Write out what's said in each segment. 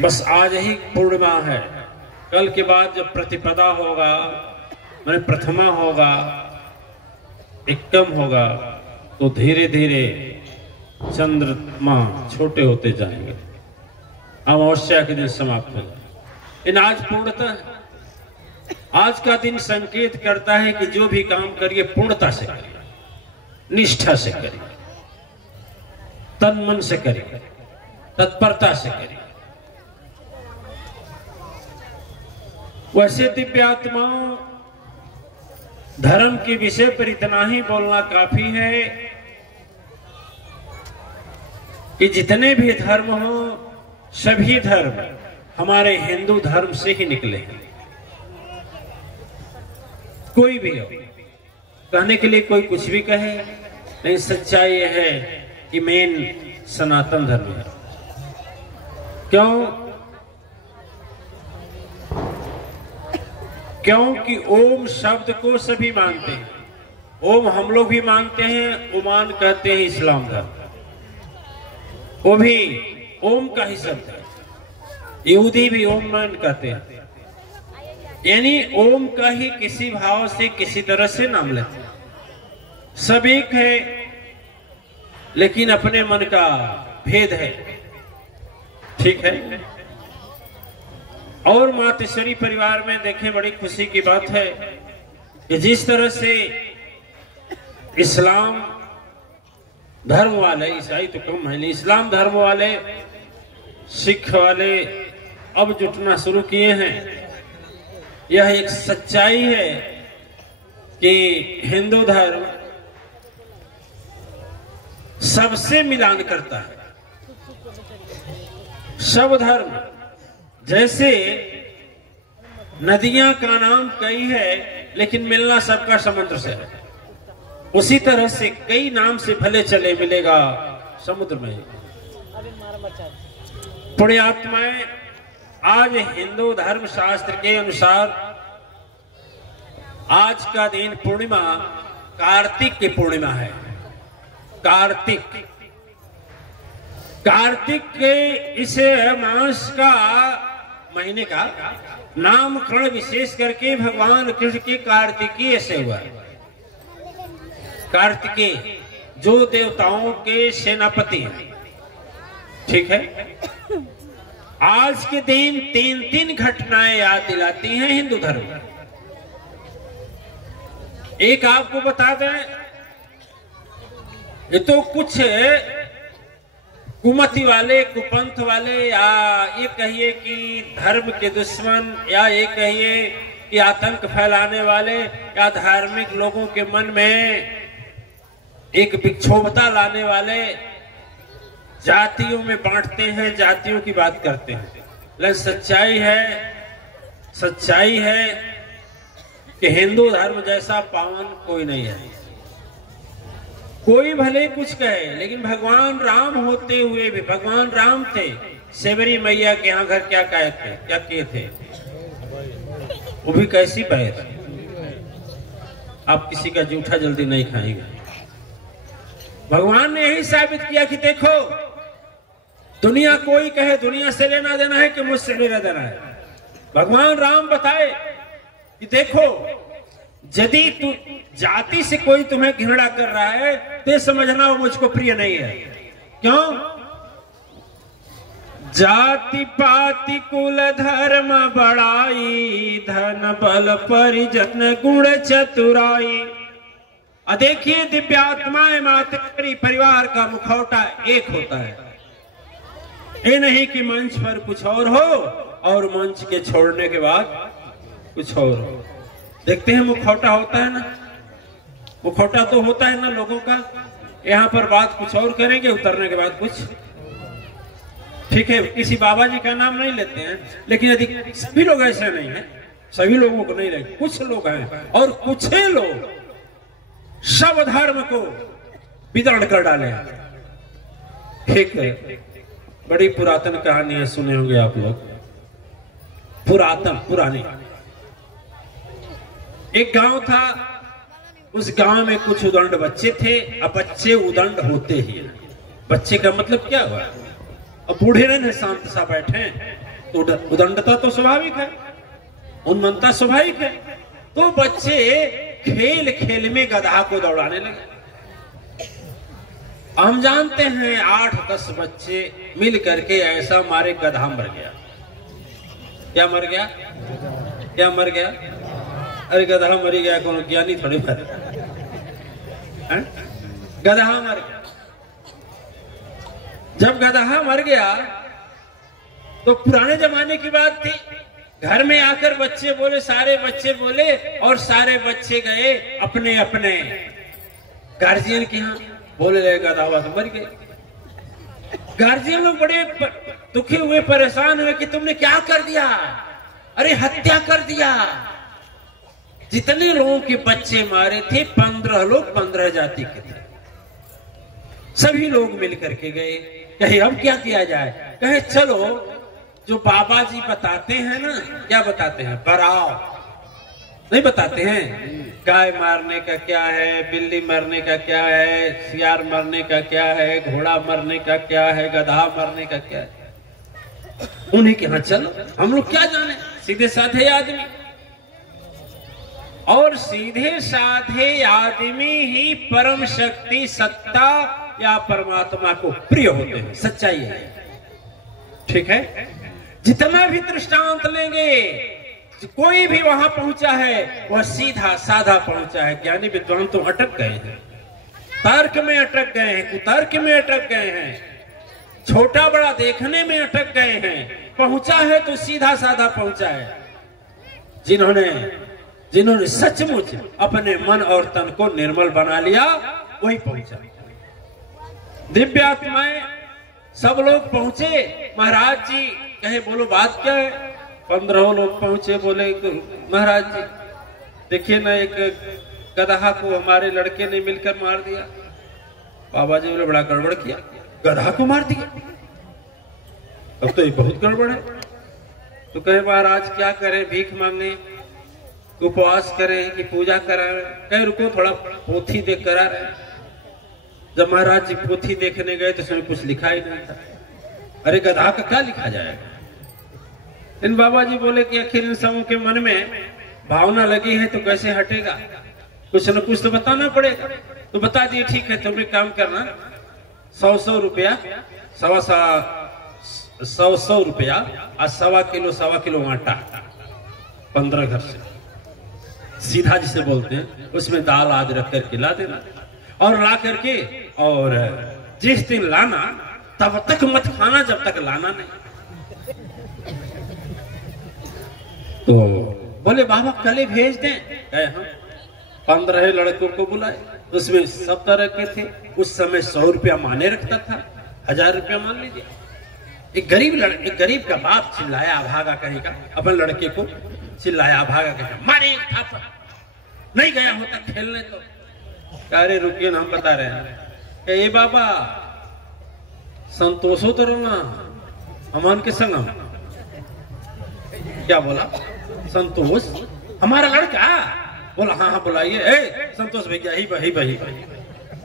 बस आज ही पूर्णिमा है, कल के बाद जब प्रतिपदा होगा, मैंने प्रथमा होगा, एकम होगा, तो धीरे धीरे चंद्रमा छोटे होते जाएंगे, अमावस्या के दिन समाप्त होगा। इन आज पूर्णतः, आज का दिन संकेत करता है कि जो भी काम करिए पूर्णता से करिए, निष्ठा से करिए, तन मन से करिए, तत्परता से करिए। वैसे दिव्यात्माओं, धर्म के विषय पर इतना ही बोलना काफी है कि जितने भी धर्म हो, सभी धर्म हमारे हिंदू धर्म से ही निकले हैं। कोई भी हो, कहने के लिए कोई कुछ भी कहे, नहीं, सच्चाई यह है कि मेन सनातन धर्म है। क्यों? क्योंकि ओम शब्द को सभी मानते हैं। ओम हम लोग भी मानते हैं, ओमान कहते हैं इस्लाम धर्म, वो भी ओम का ही शब्द है। यहूदी भी ओम मान कहते हैं, यानी ओम का ही किसी भाव से किसी तरह से नाम लेते हैं। सब एक है, लेकिन अपने मन का भेद है। ठीक है। और मातेश्वरी परिवार में देखें, बड़ी खुशी की बात है कि जिस तरह से इस्लाम धर्म वाले, ईसाई तो कम है, इस्लाम धर्म वाले, सिख वाले अब जुटना शुरू किए हैं। यह एक सच्चाई है कि हिंदू धर्म सबसे मिलान करता है। सब धर्म, जैसे नदियां का नाम कई है लेकिन मिलना सबका समुद्र से है, उसी तरह से कई नाम से भले चले, मिलेगा समुद्र में। पुण्यात्माएं, आज हिंदू धर्म शास्त्र के अनुसार आज का दिन पूर्णिमा कार्तिक की पूर्णिमा है। कार्तिक के इस मास का, महीने का नामकरण विशेष करके भगवान कृष्ण के कार्तिकीय से हुआ। कार्तिकेय जो देवताओं के सेनापति हैं। ठीक है। आज के दिन तीन तीन घटनाएं याद दिलाती हैं हिंदू धर्म। एक आपको बता दें, ये तो कुछ कुमति वाले, कुपंथ वाले, या ये कहिए कि धर्म के दुश्मन, या ये कहिए कि आतंक फैलाने वाले, या धार्मिक लोगों के मन में एक विक्षोभता लाने वाले, जातियों में बांटते हैं, जातियों की बात करते हैं। लेकिन सच्चाई है कि हिंदू धर्म जैसा पावन कोई नहीं है। कोई भले कुछ कहे, लेकिन भगवान राम होते हुए भी, भगवान राम थे, सेवरी मैया के यहाँ घर क्या कहे थे, क्या किए थे, वो भी कैसी बहे थे। आप किसी का जूठा जल्दी नहीं खाएंगे। भगवान ने यही साबित किया कि देखो, दुनिया कोई कहे दुनिया से लेना देना है कि मुझसे लेना देना है। भगवान राम बताए कि देखो, यदि तू जाति से कोई तुम्हें घृणा कर रहा है तो समझना वो मुझको प्रिय नहीं है। क्यों? जाति पाति कुल धर्म बड़ाई, धन बल परिजन गुण चतुराई। देखिए, दिव्यात्माएं मातेश्वरी परिवार का मुखौटा एक होता है। ये नहीं कि मंच पर कुछ और हो और मंच के छोड़ने के बाद कुछ और हो। देखते हैं, मुखौटा होता है ना, मुखौटा तो होता है ना लोगों का। यहाँ पर बात कुछ और करेंगे, उतरने के बाद कुछ। ठीक है, किसी बाबा जी का नाम नहीं लेते हैं, लेकिन यदि सभी लोग ऐसे नहीं हैं, सभी लोगों को नहीं लेते, कुछ लोग हैं, और कुछ लोग सब धर्म को विदर्ण कर डाले। ठीक है, बड़ी पुरातन कहानी है, सुने होंगे आप लोग। पुरानी एक गांव था, उस गांव में कुछ उदंड बच्चे थे। अब बच्चे उदंड होते ही, बच्चे का मतलब क्या हुआ? अब बूढ़े नहीं शांत सा बैठे, तो उदंडता तो स्वाभाविक है, उन्मत्तता स्वाभाविक है। तो बच्चे खेल खेल में गधा को दौड़ाने लगे। हम जानते हैं 8-10 बच्चे मिल करके ऐसा मारे गधा मर गया। क्या मर गया? क्या मर गया? अरे गधा मर गया, कौन ज्ञानी थोड़ी मर गया, गधा मर गया। जब गधा मर गया तो पुराने जमाने की बात थी, घर में आकर बच्चे बोले, सारे बच्चे बोले, और सारे बच्चे गए अपने अपने गार्जियन के यहाँ, बोले रहे गधा हुआ तो मर गए। गार्जियन लोग बड़े दुखी हुए, परेशान हुए कि तुमने क्या कर दिया? अरे हत्या कर दिया। जितने लोगों के बच्चे मारे थे 15 लोग 15 जाति के थे। सभी लोग मिल करके गए, कहे अब क्या किया जाए? कहे चलो जो बाबा जी बताते हैं ना, क्या बताते हैं? बराव नहीं बताते हैं, गाय मारने का क्या है, बिल्ली मरने का क्या है, सियार मरने का क्या है, घोड़ा मरने का क्या है, गधा मरने का क्या है। उन्हीं के यहाँ चलो, हम लोग क्या जाने, सीधे साधे आदमी। और सीधे साधे आदमी ही परम शक्ति सत्ता या परमात्मा को प्रिय होते हैं। सच्चाई है, ठीक है। जितना भी दृष्टांत लेंगे, कोई भी वहां पहुंचा है वह सीधा साधा पहुंचा है। ज्ञानी विद्वान तो अटक गए हैं, तर्क में अटक गए हैं, कुतर्क में अटक गए हैं, छोटा बड़ा देखने में अटक गए हैं। पहुंचा है तो सीधा साधा पहुंचा है। जिन्होंने सचमुच अपने मन और तन को निर्मल बना लिया, वही पहुंचा। दिव्य आत्माएं सब लोग पहुंचे। महाराज जी कहे बोलो बात क्या है? 15 लोग पहुंचे, बोले महाराज जी देखिए ना, एक गधा को हमारे लड़के ने मिलकर मार दिया। बाबा जी बोले बड़ा गड़बड़ किया, गधा को मार दिया, अब तो ये बहुत गड़बड़ है। तो कहे महाराज क्या करें, भीख मांगे, उपवास करें कि पूजा कराएं? कहे रुको थोड़ा पोथी देख करा रहे। जब महाराज जी पोथी देखने गए तो उसमें कुछ लिखा ही नहीं था। अरे गधा का क्या लिखा जाएगा? इन बाबा जी बोले कि आखिर इन सबों के मन में भावना लगी है तो कैसे हटेगा, कुछ न कुछ तो बताना पड़ेगा। तो बता दिए ठीक है, तुम एक काम करना, 100 रुपया, 100 रुपया और 1.25 किलो आटा 15 घर से सीधा जिसे बोलते हैं, उसमें दाल आदि रख करके ला देना। और ला करके और जिस दिन लाना तब तक मत खाना जब तक लाना नहीं। तो बोले बाबा कल ही भेज दें? कहे हाँ। 15 लड़कों को बुलाए, उसमें सब तरह के थे। उस समय 100 रुपया माने रखता था, 1000 रुपया मान लीजिए। एक गरीब का बाप चिल्लाया भागा, कहीं का अपन लड़के को चिल्लाया भागा, कहीं मारे एक थापा, नहीं गया होता खेलने तो। अरे रुकिए ना, हम बता रहे हैं। ए बाबा संतोषो तो रोना हमान के संग। क्या बोला? संतोष हमारा लड़का? बोला हाँ हाँ बुलाइए। ए संतोष भैया ही बही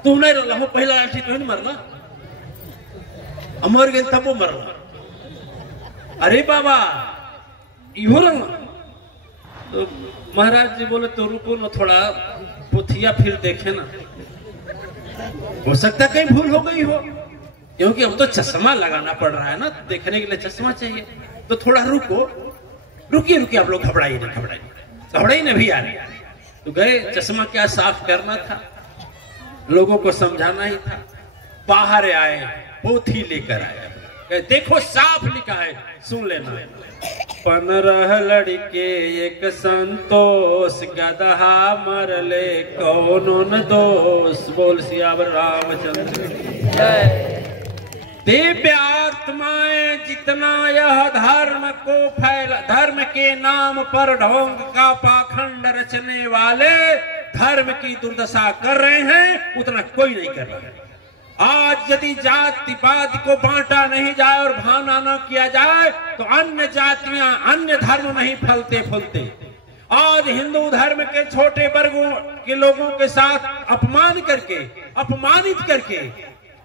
तू नहीं रोला हो, पहला लाठी तो नहीं मरना, अमर गए तब वो मरना। अरे बाबा इहो रंग। तो महाराज जी बोले तो रुको ना, थोड़ा पोथिया फिर देखे ना, हो सकता कहीं भूल हो गई हो, क्योंकि अब तो चश्मा लगाना पड़ रहा है ना, देखने के लिए चश्मा चाहिए। तो थोड़ा रुकिए आप लोग, घबराइए नहीं भी आ रही। तो गए, चश्मा क्या साफ करना था, लोगों को समझाना ही था। बाहर आए, पोथी लेकर आए, देखो साफ लिखा है, सुन लेना। 15 लड़के एक संतोष, गदहा मरले कौनो न दोष। बोल सियावर रामचंद्र। दिव्य आत्माएं जितना यह धर्म को धर्म के नाम पर ढोंग का पाखंड रचने वाले धर्म की दुर्दशा कर रहे हैं, उतना कोई नहीं कर रहा है। आज यदि जातिवाद को बांटा नहीं जाए और भावना न किया जाए तो अन्य जातियां, अन्य धर्म नहीं फलते फूलते। आज हिंदू धर्म के छोटे वर्गों के लोगों के साथ अपमानित करके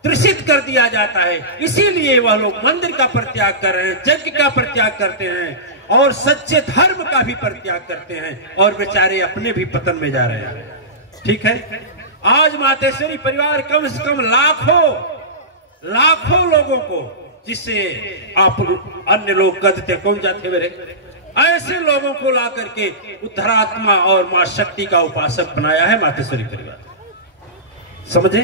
त्रिषित कर दिया जाता है। इसीलिए वह लोग मंदिर का परित्याग कर रहे हैं, यज्ञ का परित्याग करते हैं और सच्चे धर्म का भी परित्याग करते हैं और बेचारे अपने भी पतन में जा रहे हैं। ठीक है, आज मातेश्वरी परिवार कम से कम लाखों लोगों को, जिससे आप अन्य लोग कहते कौन जाते मेरे, ऐसे लोगों को ला करके उद्धरात्मा और मां शक्ति का उपासक बनाया है मातेश्वरी परिवार। समझे?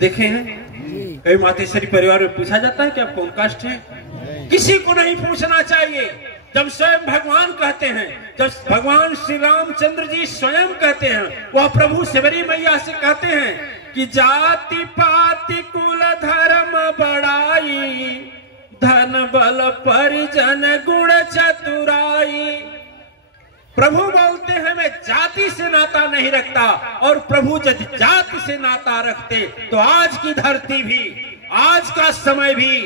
देखे हैं कई मातेश्वरी परिवार में पूछा जाता है कि आप कौन कास्ट हैं? किसी को नहीं पूछना चाहिए। जब स्वयं भगवान कहते हैं, जब भगवान श्री रामचंद्र जी स्वयं कहते हैं, वह प्रभु शबरी मैया से कहते हैं कि जाति पाति कुल धर्म बड़ाई, धन बल परिजन गुण चतुराई। प्रभु बोलते हैं मैं जाति से नाता नहीं रखता, और प्रभु यदि जाति से नाता रखते तो आज की धरती भी, आज का समय भी,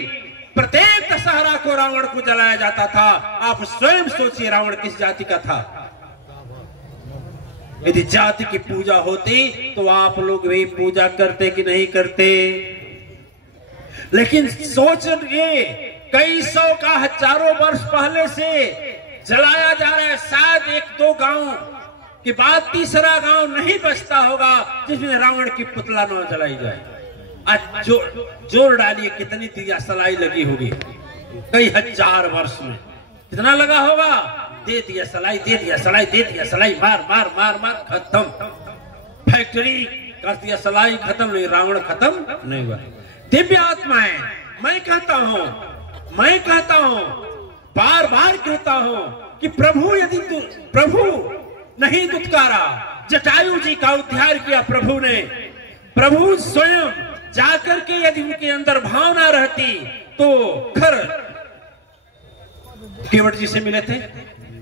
प्रत्येक दशहरा को रावण को जलाया जाता था। आप स्वयं सोचिए रावण किस जाति का था। यदि जाति की पूजा होती तो आप लोग भी पूजा करते कि नहीं करते? लेकिन सोचिए कई सौ का हजारों वर्ष पहले से जलाया जा रहा है। शायद एक दो गांव के बाद तीसरा गांव नहीं बचता होगा जिसमें रावण की पुतला न जलाई जाए। आज जोर डालिए कितनी दिया सलाई लगी होगी कई हजार वर्ष में, कितना लगा होगा? दे दिया सलाई, दे दिया सलाई, दे दिया सलाई, मार मार मार मार, खत्म। फैक्ट्री कर दिया सलाई, खत्म नहीं, रावण खत्म नहीं हुआ। दिव्य आत्माएं, मैं कहता हूं, बार बार कहता हूं कि प्रभु यदि प्रभु नहीं दुत्कारा, जटायु जी का उद्धार किया प्रभु ने। प्रभु स्वयं जाकर के यदि उनके अंदर भावना रहती तो खर केवट जी से मिले थे,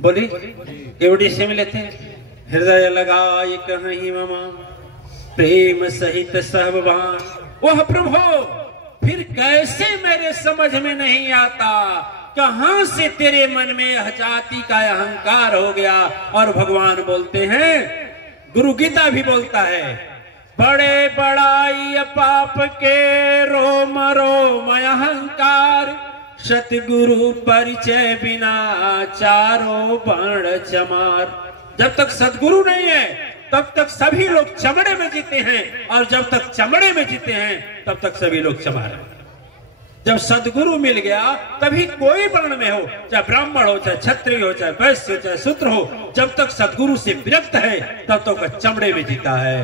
बोली केवट जी से मिले थे। हृदय लगाए कहीं ममा प्रेम सहित सहबान। वह प्रभु फिर कैसे मेरे समझ में नहीं आता, कहां से तेरे मन में यह जाति का अहंकार हो गया। और भगवान बोलते हैं, गुरु गीता भी बोलता है, बड़े बड़ाई पाप के रोम रोम अहंकार, सतगुरु परिचय बिना चारों वर्ण चमार। जब तक सदगुरु नहीं है तब तक सभी लोग चमड़े में जीते हैं, और जब तक चमड़े में जीते हैं तब तक सभी लोग चमार। जब सदगुरु मिल गया तभी कोई वर्ण में हो, चाहे ब्राह्मण हो, चाहे क्षत्रिय हो, चाहे वैश्य हो, चाहे शूद्र हो, जब तक सदगुरु से विरक्त है तब तक चमड़े में जीता है,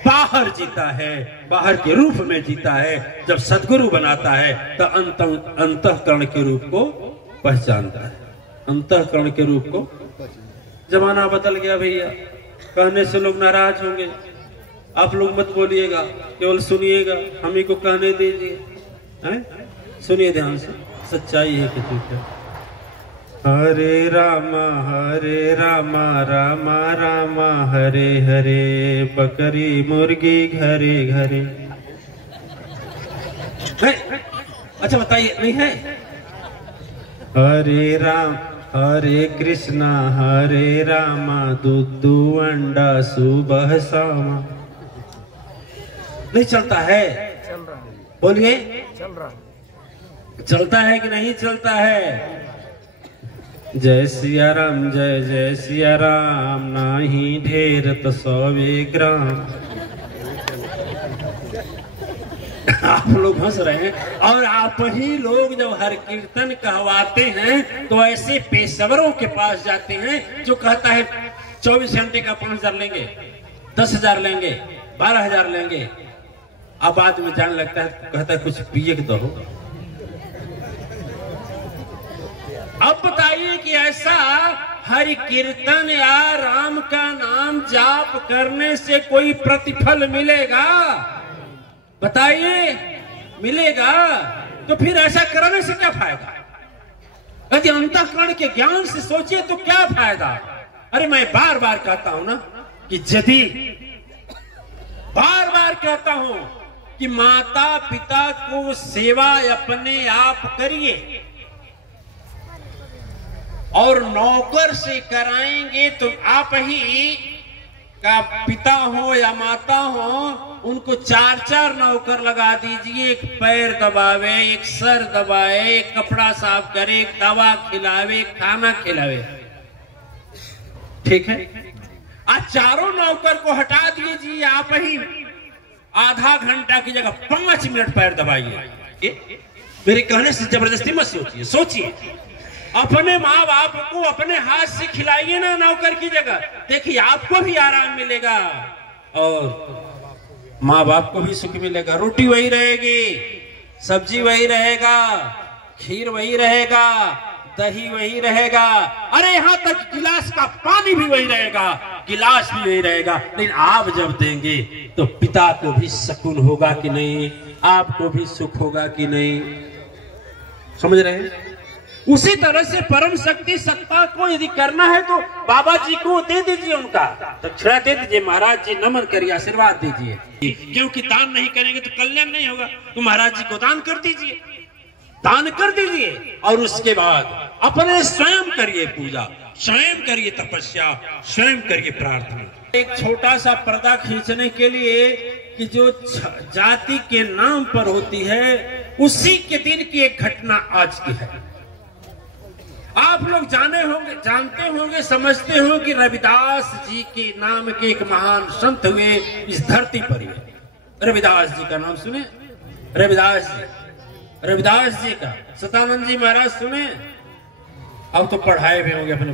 बाहर जीता है, बाहर के रूप में जीता है। जब सदगुरु बनाता है तो अंतःकरण के रूप को पहचानता है, अंतःकरण के रूप को। जमाना बदल गया भैया, कहने से लोग नाराज होंगे, आप लोग मत बोलिएगा, केवल सुनिएगा, हम ही को कहने दीजिए। सुनिए ध्यान से, सच्चाई है कि ठीक है। हरे रामा रामा रामा हरे हरे, बकरी मुर्गी घरे घरे। अच्छा बताइए, नहीं है? हरे राम हरे कृष्णा हरे रामा, दूधू अंडा सुबह शामा। नहीं चलता है? बोलिए, चलता है कि नहीं चलता है? जय सिया राम, जय जय सिया राम, नाही ढेर तो 100 ग्राम। आप लोग हंस रहे हैं, और आप ही लोग जब हर कीर्तन कहवाते हैं तो ऐसे पेशेवरों के पास जाते हैं जो कहता है 24 घंटे का 5,000 लेंगे, 10,000 लेंगे, 12,000 लेंगे। अब बाद में जान लगता है, कहता है कुछ पिए तो हो। अब बताइए कि ऐसा हरि कीर्तन या राम का नाम जाप करने से कोई प्रतिफल मिलेगा? बताइए, मिलेगा? तो फिर ऐसा करने से क्या फायदा? यदि अंतःकरण के ज्ञान से सोचिए तो क्या फायदा? अरे मैं बार बार कहता हूं ना कि यदि बार बार कहता हूं कि माता पिता को सेवा अपने आप करिए, और नौकर से कराएंगे तो आप ही का पिता हो या माता हो, उनको 4-4 नौकर लगा दीजिए, एक पैर दबावे, एक सर दबाए, एक कपड़ा साफ करे, एक दवा खिलावे, खाना खिलावे, ठीक है। आज चारों नौकर को हटा दीजिए, आप ही आधा घंटा की जगह 5 मिनट पैर दबाइए। मेरे कहने से जबरदस्ती मत सोचिए, सोचिए। अपने माँ बाप को अपने हाथ से खिलाइए ना नौकर की जगह, देखिए आपको भी आराम मिलेगा और माँ बाप को भी सुख मिलेगा। रोटी वही रहेगी, सब्जी वही रहेगा, खीर वही रहेगा, दही वही रहेगा, अरे यहाँ तक गिलास का पानी भी वही रहेगा, गिलास भी वही रहेगा। लेकिन आप जब देंगे तो पिता को भी सुकून होगा कि नहीं, आपको भी सुख होगा कि नहीं, समझ रहे हैं। उसी तरह से परम शक्ति सत्ता को यदि करना है तो बाबा जी को दे दीजिए, उनका दक्षिणा दे दीजिए, महाराज जी नमन करिए, आशीर्वाद दीजिए। क्योंकि दान नहीं करेंगे तो कल्याण नहीं होगा, तो महाराज जी को दान कर दीजिए, दान कर दीजिए। और उसके बाद अपने स्वयं करिए पूजा, स्वयं करिए तपस्या, स्वयं करिए प्रार्थना। एक छोटा सा पर्दा खींचने के लिए कि जो जाति के नाम पर होती है, उसी के दिन की एक घटना आज की है। आप लोग जानते होंगे, समझते हो कि रविदास जी के नाम के एक महान संत हुए इस धरती पर हुए। रविदास जी का नाम सुने, रविदास जी का, सतानंद जी महाराज सुने, अब तो पढ़ाए भी होंगे अपने